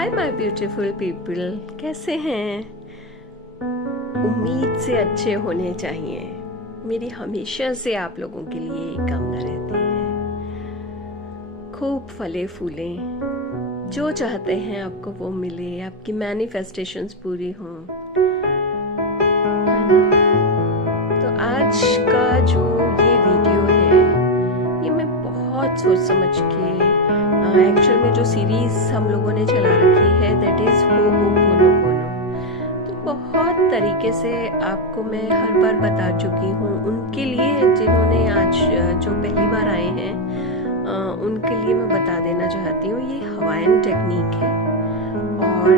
Hi my beautiful people, कैसे हैं? उम्मीद से अच्छे होने चाहिए, मेरी हमेशा से आप लोगों के लिए एक कामना रहती है। खूब फले फूले, जो चाहते हैं आपको वो मिले, आपकी मैनिफेस्टेशंस पूरी हों। तो आज का जो ये वीडियो है, ये मैं बहुत सोच समझ के एक्चुअल में जो सीरीज हम लोगों ने चला रखी है दैट इज हो'ओपोनोपोनो, तो बहुत तरीके से आपको मैं हर बार बता चुकी हूँ। उनके लिए जिन्होंने आज जो पहली बार आए हैं उनके लिए मैं बता देना चाहती हूँ, ये हवाईन टेक्निक है और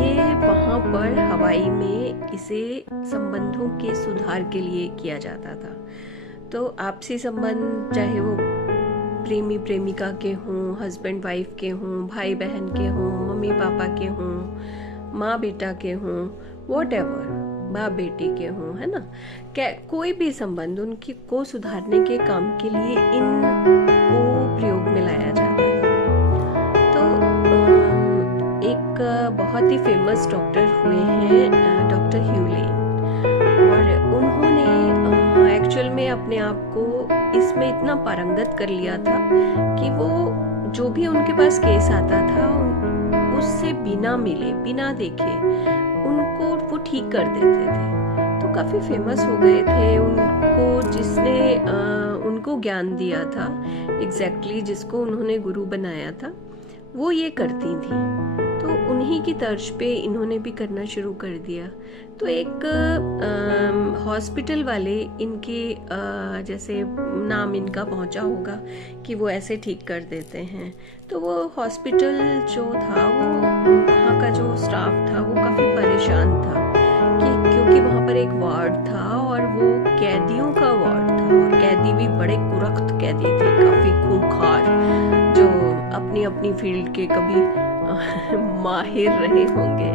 ये वहाँ पर हवाई में इसे संबंधों के सुधार के लिए किया जाता था। तो आपसी संबंध चाहे वो प्रेमी प्रेमिका के हों, हस्बैंड वाइफ के हों, भाई बहन के हों, मम्मी पापा के हों, माँ बेटा के हों, व्हाटएवर, बाप बेटी के हों, है ना, कोई भी संबंध उनकी को सुधारने के काम के लिए इनको प्रयोग में लाया जाता था। तो एक बहुत ही फेमस डॉक्टर हुए हैं डॉक्टर ह्यू लेन, और उन्होंने एक्चुअल में अपने आप को इसमें इतना पारंगत कर लिया था कि वो जो भी उनके पास केस आता था उससे बिना मिले बिना देखे उनको वो ठीक कर देते थे। तो काफी फेमस हो गए थे। उनको जिसने उनको ज्ञान दिया था, एग्जैक्टली जिसको उन्होंने गुरु बनाया था, वो ये करती थी। तो उन्हीं की तर्ज पे इन्होंने भी करना शुरू कर दिया। तो एक हॉस्पिटल वाले इनके जैसे नाम इनका पहुंचा होगा कि वो ऐसे ठीक कर देते हैं। तो वो हॉस्पिटल जो था, वो वहाँ का जो स्टाफ था वो काफी परेशान था क्योंकि वहाँ पर एक वार्ड था और वो कैदियों का वार्ड था, और कैदी भी बड़े कुरख्त कैदी थे, काफी खूंखार, जो अपनी अपनी फील्ड के कभी माहिर रहे होंगे।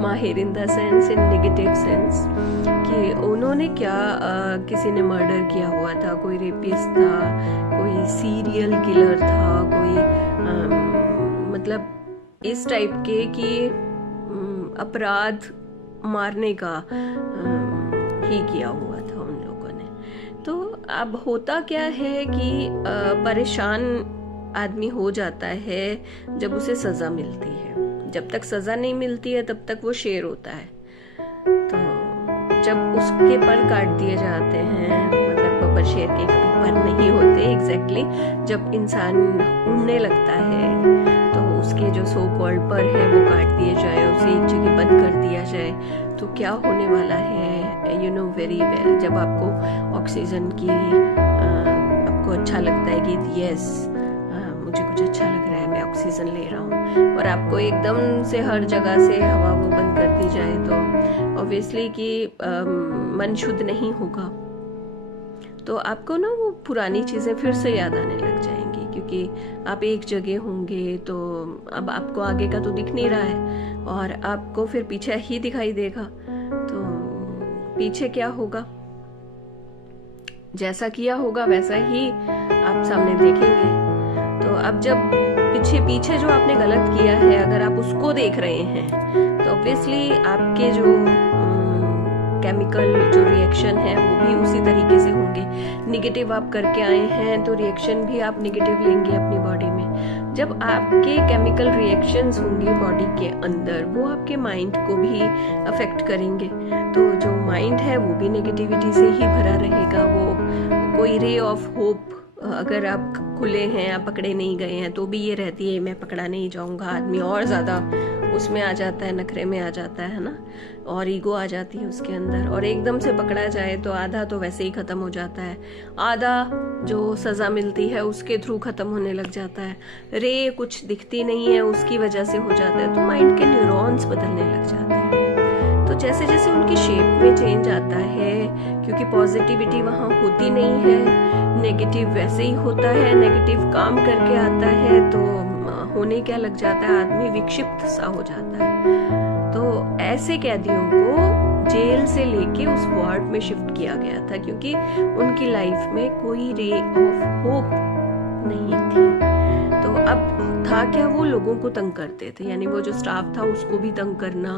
माहिर in the sense, in negative sense, कि उन्होंने क्या किसी ने मर्डर किया हुआ था, कोई रेपिस्ट था, कोई सीरियल किलर था, कोई मतलब इस टाइप के कि अपराध मारने का ही किया हुआ था उन लोगों ने। तो अब होता क्या है कि परेशान आदमी हो जाता है जब उसे सजा मिलती है। जब तक सजा नहीं मिलती है तब तक वो शेर होता है। तो जब उसके पर काट दिए जाते हैं, मतलब बब्बर शेर के कभी पर नहीं होते एग्जैक्टली, जब इंसान उड़ने लगता है तो उसके जो सो कॉल्ड पर है वो काट दिए जाए, उसे एक जगह बंद कर दिया जाए, तो क्या होने वाला है यू नो वेरी वेल। जब आपको ऑक्सीजन की आपको अच्छा लगता है कि यस मुझे कुछ अच्छा लग रहा है, मैं ऑक्सीजन ले रहा हूँ, और आपको एकदम से हर जगह से हवा वो बंद कर दी जाए तो ऑब्वियसली कि मन शुद्ध नहीं होगा। तो आपको ना वो पुरानी चीजें फिर से याद आने लग जाएंगी, क्योंकि आप एक जगह होंगे तो अब आपको आगे का तो दिख नहीं रहा है और आपको फिर पीछे ही दिखाई देगा। तो पीछे क्या होगा, जैसा किया होगा वैसा ही आप सामने देखेंगे। तो अब जब पीछे जो आपने गलत किया है, अगर आप उसको देख रहे हैं तो ऑब्वियसली आपके जो केमिकल जो रिएक्शन है वो भी उसी तरीके से होंगे। निगेटिव आप करके आए हैं तो रिएक्शन भी आप निगेटिव लेंगे अपनी बॉडी में। जब आपके केमिकल रिएक्शंस होंगे बॉडी के अंदर, वो आपके माइंड को भी अफेक्ट करेंगे। तो जो माइंड है वो भी नेगेटिविटी से ही भरा रहेगा। वो कोई रे ऑफ होप, अगर आप खुले हैं, आप पकड़े नहीं गए हैं, तो भी ये रहती है मैं पकड़ा नहीं जाऊंगा। आदमी और ज्यादा उसमें आ जाता है, नखरे में आ जाता है ना, और ईगो आ जाती है उसके अंदर, और एकदम से पकड़ा जाए तो आधा तो वैसे ही खत्म हो जाता है, आधा जो सजा मिलती है उसके थ्रू खत्म होने लग जाता है, रे कुछ दिखती नहीं है उसकी वजह से हो जाता है। तो माइंड के न्यूरॉन्स बदलने लग जाते हैं। तो जैसे जैसे उनकी शेप में चेंज आता है, क्योंकि पॉजिटिविटी वहां होती नहीं है, नेगेटिव वैसे ही होता है, नेगेटिव काम करके आता है, तो होने क्या लग जाता है, आदमी विक्षिप्त सा हो जाता है। तो ऐसे कैदियों को जेल से लेके उस वार्ड में शिफ्ट किया गया था, क्योंकि उनकी लाइफ में कोई रे ऑफ होप नहीं थी। तो तो अब था क्या, वो लोगों को तंग करते थे, यानी वो जो स्टाफ था उसको भी तंग करना,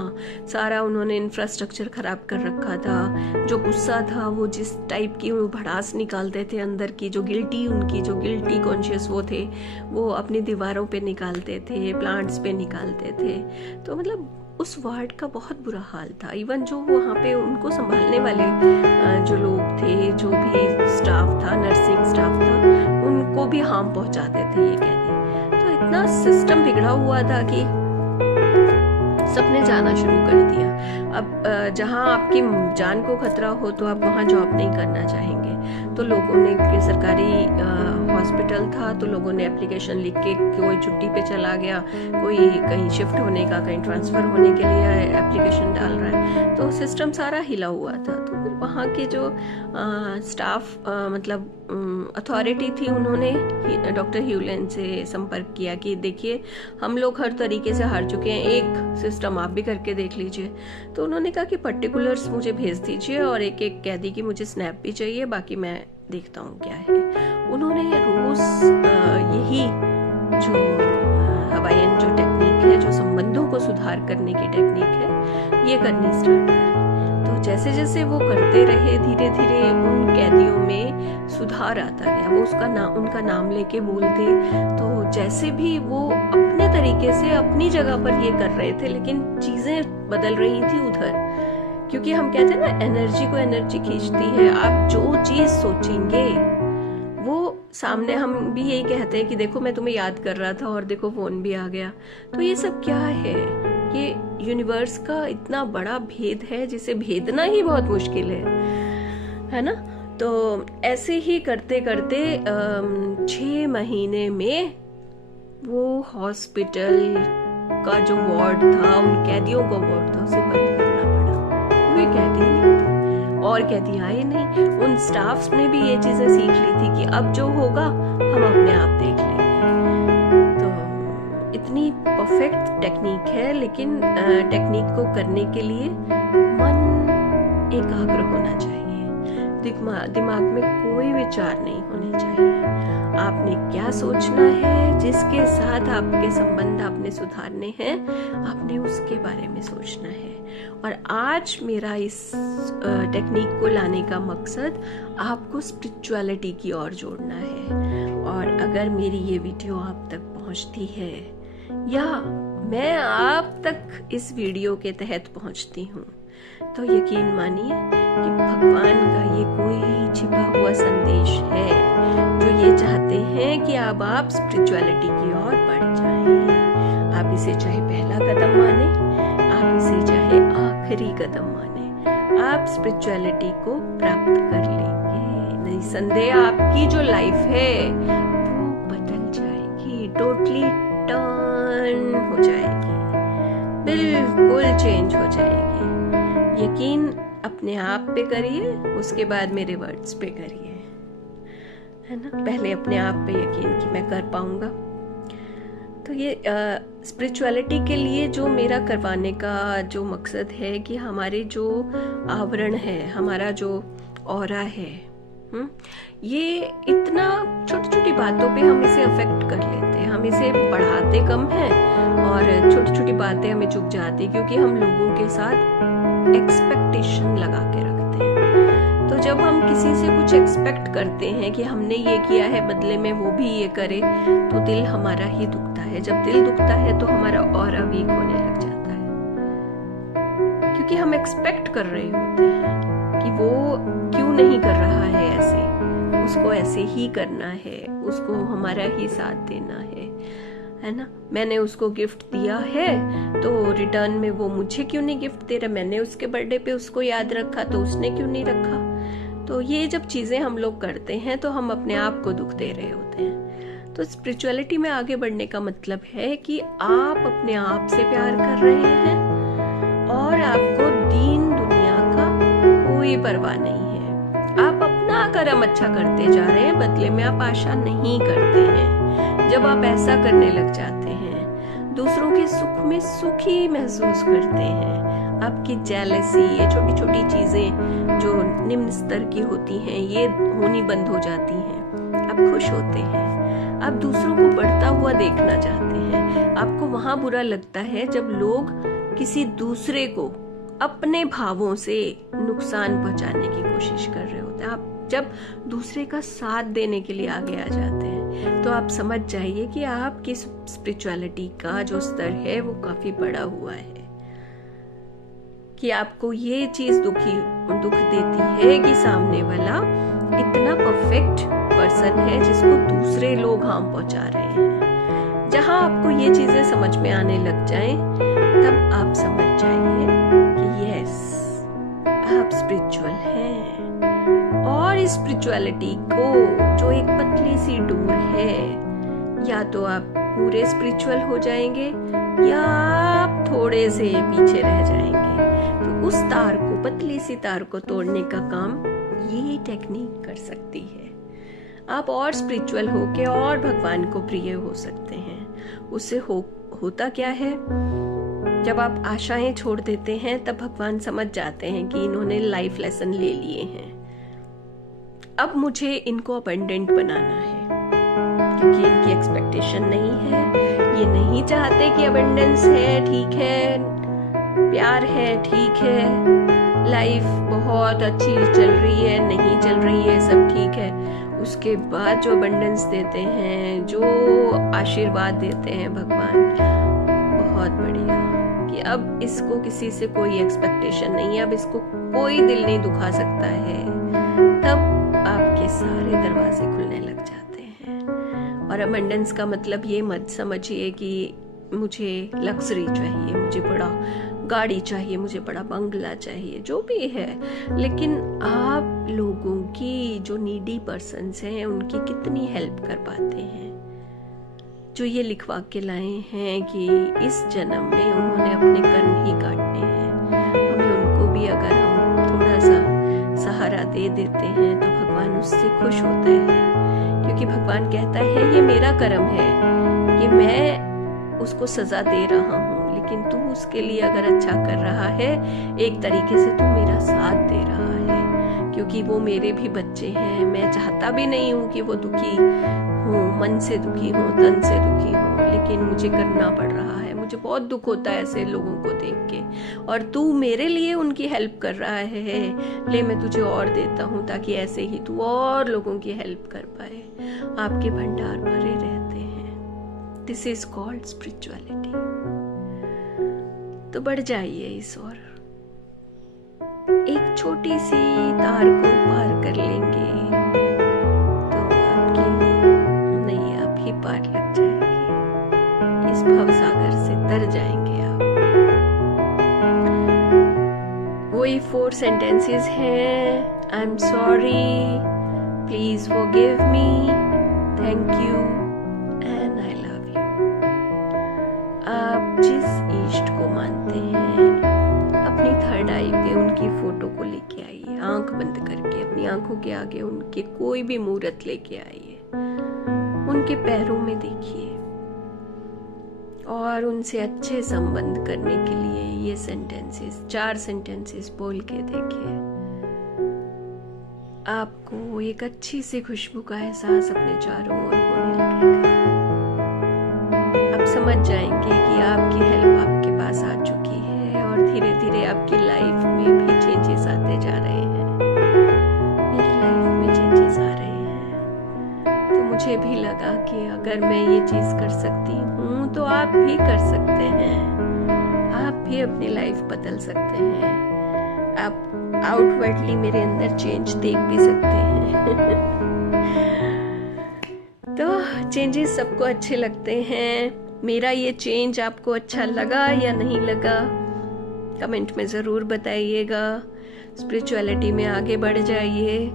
सारा उन्होंने इंफ्रास्ट्रक्चर खराब कर रखा था। जो गुस्सा था वो जिस टाइप की वो भड़ास निकालते थे अंदर की, जो गिल्टी कॉन्शियस वो थे, वो अपनी दीवारों पे निकालते थे, प्लांट्स पे निकालते थे। तो मतलब उस वार्ड का बहुत बुरा हाल था। इवन जो वहाँ पे उनको संभालने वाले जो लोग थे, जो भी स्टाफ था, नर्सिंग स्टाफ था, उनको भी हार्म पहुंचाते थे ये कैदी। तो इतना सिस्टम बिगड़ा हुआ था कि सबने जाना शुरू कर दिया। अब जहाँ आपकी जान को खतरा हो तो आप वहाँ जॉब नहीं करना चाहेंगे। तो लोगों ने, सरकारी हॉस्पिटल था तो लोगों ने एप्लीकेशन लिख के, कोई छुट्टी पे चला गया, कोई कहीं शिफ्ट होने का, कहीं ट्रांसफर होने के लिए एप्लीकेशन डाल रहा है। तो सिस्टम सारा हिला हुआ था। तो फिर वहाँ के जो स्टाफ मतलब अथॉरिटी थी, उन्होंने डॉक्टर ह्यूलेन से संपर्क किया कि देखिए हम लोग हर तरीके से हार चुके हैं, एक सिस्टम आप भी करके देख लीजिए। तो उन्होंने कहा कि पर्टिकुलर्स मुझे भेज दीजिए और एक एक कैदी की मुझे स्नैप भी चाहिए, बाकी मैं देखता हूँ क्या है। उन्होंने रोज यही जो हवाईयन जो टेक्निक है, जो संबंधों को सुधार करने की टेक्निक है, ये करनी स्टार्ट करी। तो जैसे जैसे वो करते रहे, धीरे धीरे उन कैदियों में सुधार आता गया। वो उनका नाम लेके बोलते, तो जैसे भी वो अपने तरीके से अपनी जगह पर ये कर रहे थे, लेकिन चीजें बदल रही थी उधर। क्योंकि हम कहते हैं ना, एनर्जी को एनर्जी खींचती है। आप जो चीज सोचेंगे वो सामने, हम भी यही कहते हैं कि देखो मैं तुम्हें याद कर रहा था और देखो फोन भी आ गया। तो ये सब क्या है? ये यूनिवर्स का इतना बड़ा भेद है जिसे भेदना ही बहुत मुश्किल है ना। तो ऐसे ही करते करते 6 महीने में वो हॉस्पिटल का जो वार्ड था, उन कैदियों का वार्ड था, उसे बंद करना पड़ा। कोई कैदी नहीं था और कैदी आए नहीं। उन स्टाफ्स ने भी ये चीजें सीख ली थी कि अब जो होगा हम अपने आप देख लेंगे। तो इतनी परफेक्ट टेक्निक है, लेकिन टेक्निक को करने के लिए मन एकाग्र होना चाहिए। दिमाग में कोई विचार नहीं होने चाहिए। आपने क्या सोचना है, जिसके साथ आपके संबंध आपने सुधारने हैं, आपने उसके बारे में सोचना है। और आज मेरा इस टेक्निक को लाने का मकसद आपको स्पिरिचुअलिटी की ओर जोड़ना है। और अगर मेरी ये वीडियो आप तक पहुंचती है, या मैं आप तक इस वीडियो के तहत पहुंचती हूँ, तो यकीन मानिए कि भगवान का ये कोई छिपा हुआ संदेश है, जो ये चाहते हैं कि अब आप स्पिरिचुअलिटी की ओर बढ़ जाएं। आप इसे चाहे पहला कदम माने, आप इसे चाहे आखिरी कदम माने, आप स्पिरिचुअलिटी को प्राप्त कर लेंगे। निसंदेह आपकी जो लाइफ है वो बदल जाएगी, टोटली टर्न हो जाएगी, बिल्कुल चेंज हो जाएगी। यकीन अपने आप पे करिए, उसके बाद मेरे वर्ड्स पे करिए, है ना। पहले अपने आप पे यकीन कि मैं कर पाऊंगा। तो ये स्पिरिचुअलिटी के लिए जो मेरा करवाने का जो मकसद है कि हमारे जो आवरण है, हमारा जो ऑरा है, ये इतना छोटी छोटी बातों पे हम इसे अफेक्ट कर लेते हैं। हम इसे बढ़ाते कम हैं और छोटी छोटी बातें हमें चुभ जाती, क्योंकि हम लोगों के साथ एक्सपेक्टेशन लगा के रखते हैं। तो जब हम किसी से कुछ एक्सपेक्ट करते हैं कि हमने ये किया है, बदले में वो भी ये करे, तो दिल हमारा ही दुखता है। जब दिल दुखता है तो हमारा ऑरा वीक होने लग जाता है, क्योंकि हम एक्सपेक्ट कर रहे होते हैं कि वो क्यों नहीं कर रहा है ऐसे, उसको ऐसे ही करना है, उसको हमारा ही साथ देना है ना। मैंने उसको गिफ्ट दिया है तो रिटर्न में वो मुझे क्यों नहीं गिफ्ट दे रहा। मैंने उसके बर्थडे पे उसको याद रखा तो उसने क्यों नहीं रखा। तो ये जब चीजें हम लोग करते हैं तो हम अपने आप को दुख दे रहे होते हैं। तो स्पिरिचुअलिटी में आगे बढ़ने का मतलब है कि आप अपने आप से प्यार कर रहे हैं और आपको दीन दुनिया का कोई परवाह नहीं है। आप अपना कर्म अच्छा करते जा रहे हैं, बदले में आप आशा नहीं करते हैं। जब आप ऐसा करने लग जाते हैं, दूसरों के सुख में सुखी महसूस करते हैं। आपकी जेलसी, ये छोटी छोटी चीजें जो निम्न स्तर की होती हैं, ये होनी बंद हो जाती हैं। आप खुश होते हैं, आप दूसरों को बढ़ता हुआ देखना चाहते हैं। आपको वहां बुरा लगता है जब लोग किसी दूसरे को अपने भावों से नुकसान पहुंचाने की कोशिश कर रहे होते हैं। आप जब दूसरे का साथ देने के लिए आगे आ जाते हैं तो आप समझ जाइए कि आपकी स्पिरिचुअलिटी का जो स्तर है वो काफी बढ़ा हुआ है, कि आपको ये चीज दुख देती है कि सामने वाला इतना परफेक्ट पर्सन है जिसको दूसरे लोग हार्म पहुंचा रहे हैं। जहां आपको ये चीजें समझ में आने लग जाएं, तब आप समझ जाइए कि यस, आप स्पिरिचुअल हैं। और इस स्पिरिचुअलिटी को जो एक पतली सी डोर है, या तो आप पूरे स्पिरिचुअल हो जाएंगे या आप थोड़े से पीछे रह जाएंगे। तो उस तार को, पतली सी तार को तोड़ने का काम ये टेक्निक कर सकती है। आप और स्पिरिचुअल होके और भगवान को प्रिय हो सकते हैं। उससे होता क्या है, जब आप आशाएं छोड़ देते हैं तब भगवान समझ जाते हैं कि इन्होंने लाइफ लेसन ले लिए हैं, अब मुझे इनको अबंडेंट बनाना है, क्योंकि इनकी एक्सपेक्टेशन नहीं है। ये नहीं चाहते कि अबंडेंस है, ठीक है, प्यार है, ठीक है, लाइफ बहुत अच्छी चल रही है, नहीं चल रही है, सब ठीक है। उसके बाद जो अबंडेंस देते हैं, जो आशीर्वाद देते हैं भगवान, बहुत बढ़िया, कि अब इसको किसी से कोई एक्सपेक्टेशन नहीं है, अब इसको कोई दिल नहीं दुखा सकता है, तब आपके सारे दरवाजे खुलने लग जाते हैं। और अबंडेंस का मतलब ये मत समझिए कि मुझे लग्जरी चाहिए, मुझे बड़ा गाड़ी चाहिए, मुझे बड़ा बंगला चाहिए, जो भी है, लेकिन आप लोगों की जो नीडी पर्सन्स हैं उनकी कितनी हेल्प कर पाते हैं। जो ये लिखवा के लाए हैं कि इस जन्म में उन्होंने अपने कर्म ही काटने हैं, हमें उनको भी अगर हम थोड़ा सा सहारा दे देते हैं तो भगवान उससे खुश होता है, क्योंकि भगवान कहता है ये मेरा कर्म है कि मैं उसको सजा दे रहा हूँ, लेकिन तू उसके लिए अगर अच्छा कर रहा है, एक तरीके से तू मेरा साथ दे रहा है, क्योंकि वो मेरे भी बच्चे हैं। मैं चाहता भी नहीं हूँ कि वो दुखी हूँ, मन से दुखी हूँ, तन से दुखी हूँ, लेकिन मुझे करना पड़ रहा है। मुझे बहुत दुख होता है ऐसे लोगों को देख के, और तू मेरे लिए उनकी हेल्प कर रहा है, ले मैं तुझे और देता हूँ ताकि ऐसे ही तू और लोगों की हेल्प कर पाए। आपके भंडार भरे रहते हैं। This is called spirituality. तो बढ़ जाइए इस ओर, एक छोटी सी तार को पार कर लेंगे तो आपकी नैया भी पार लग जाएगी, इस भवसागर से तर जाएंगे आप। वही 4 सेंटेंसेस हैं, I am sorry, please forgive me, thank you and I love you. आप जिस इष्ट को मानते हैं, अपनी थर्ड आई पे उनकी फोटो को लेके आइए, आंख बंद करके अपनी आंखों के आगे उनके कोई भी मूर्त लेके आइए, उनके पैरों में देखिए और उनसे अच्छे संबंध करने के लिए ये सेंटेंसेस, 4 सेंटेंसेस बोल के देखिए। आपको एक अच्छी सी खुशबू का एहसास अपने चारों ओर होने लगेगा। आप समझ जाएंगे कि आपकी हेल्प आपके पास आ चुकी है और धीरे धीरे आपकी लाइफ में भी चेंजेस आते जा रहे हैं। मेरी लाइफ में चेंजेस आ रहे हैं, तो मुझे भी लगा कि अगर मैं ये चीज कर सकती हूँ तो आप भी कर सकते हैं। आप भी अपनी लाइफ बदल सकते हैं। आप आउटवर्डली मेरे अंदर चेंज देख भी सकते हैं। तो चेंजेस सबको अच्छे लगते हैं। मेरा ये चेंज आपको अच्छा लगा या नहीं लगा, कमेंट में ज़रूर बताइएगा। स्पिरिचुअलिटी में आगे बढ़ जाइए,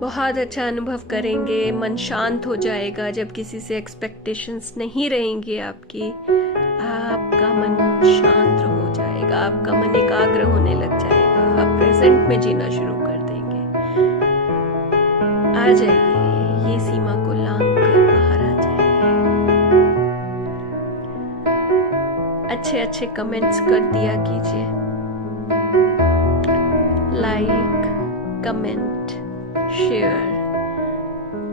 बहुत अच्छा अनुभव करेंगे। मन शांत हो जाएगा जब किसी से एक्सपेक्टेशंस नहीं रहेंगे आपकी। आपका मन शांत हो जाएगा, आपका मन एकाग्र होने लग जाएगा, आप प्रेजेंट में जीना शुरू कर देंगे। आ जाइए, ये सीमा को लांघ कर बाहर आ जाइए। अच्छे अच्छे कमेंट्स कर दिया कीजिए, लाइक, कमेंट, शेयर।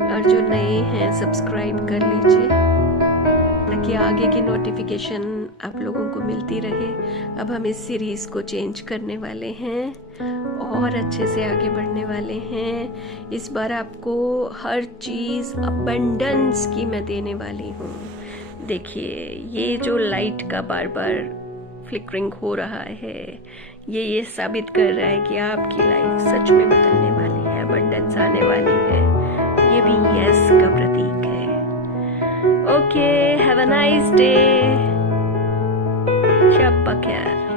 और जो नए हैं सब्सक्राइब कर लीजिए ताकि आगे की नोटिफिकेशन आप लोगों को मिलती रहे। अब हम इस सीरीज को चेंज करने वाले हैं और अच्छे से आगे बढ़ने वाले हैं। इस बार आपको हर चीज़ अबंडेंस की मैं देने वाली हूँ। देखिए ये जो लाइट का बार बार फ्लिकरिंग हो रहा है ये साबित कर रहा है कि आपकी लाइफ सच में बदलने वाली है, अबंडेंस आने वाली है। ये भी यस का प्रतीक है। Okay, have a nice day. शब बखैर।